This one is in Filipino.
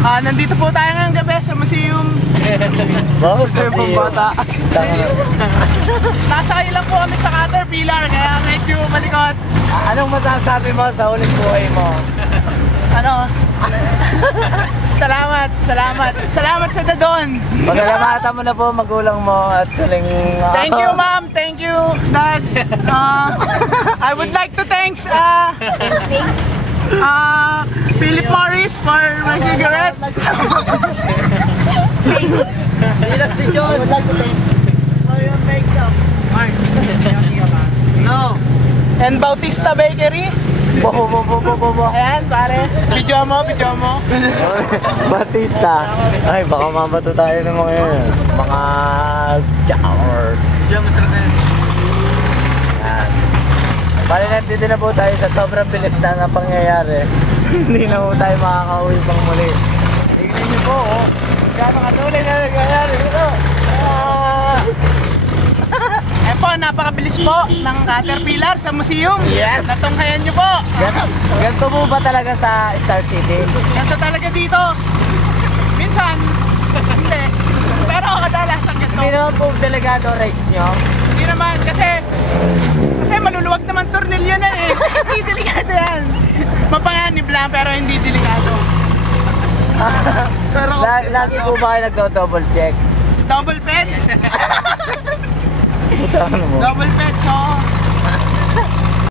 Nandito po tayo ngayong gabi sa museum. Wow, bata. Nasa ilang po kami sa Caterpillar, kaya medyo malikot. Anong masasabi mo sa huling buhay mo? Ano? Salamat sa Dadon. Pagkalamatan mo na po magulang mo at huling... Thank you, ma'am. Thank you, dad. I would like to thanks Philip Morris for my cigarette. Pilas ni John. Would like to thank for your makeup. No. And Bautista Bakery. Ayan, pare. Video mo. Batista. Ay, baka mabato tayo ng mga yun. Mga George. Video mo sa rin. Yan. Bali, nandito na po tayo sa sobrang bilis na pangyayari. Hindi na po tayo makakauwi pang muli. Tignan niyo po, oh. Kaya makatuloy na nangyayari. Ito. Eh po, napakabilis po ng Caterpillar sa museum. Yes. Natunghayan nyo po. Ganito po ba talaga sa Star City? Ganito talaga dito. Minsan, hindi. Pero kadalasan ganito. Hindi naman po delegado rights nyo. Hindi naman, kasi maluluwag naman tornilyo na eh. Hindi delikado yan. Mapanganib lang pero hindi delikado. Pero Lagi po ba kayo nagdo-double check? double pets. Puta ano mo? Double pets, oo.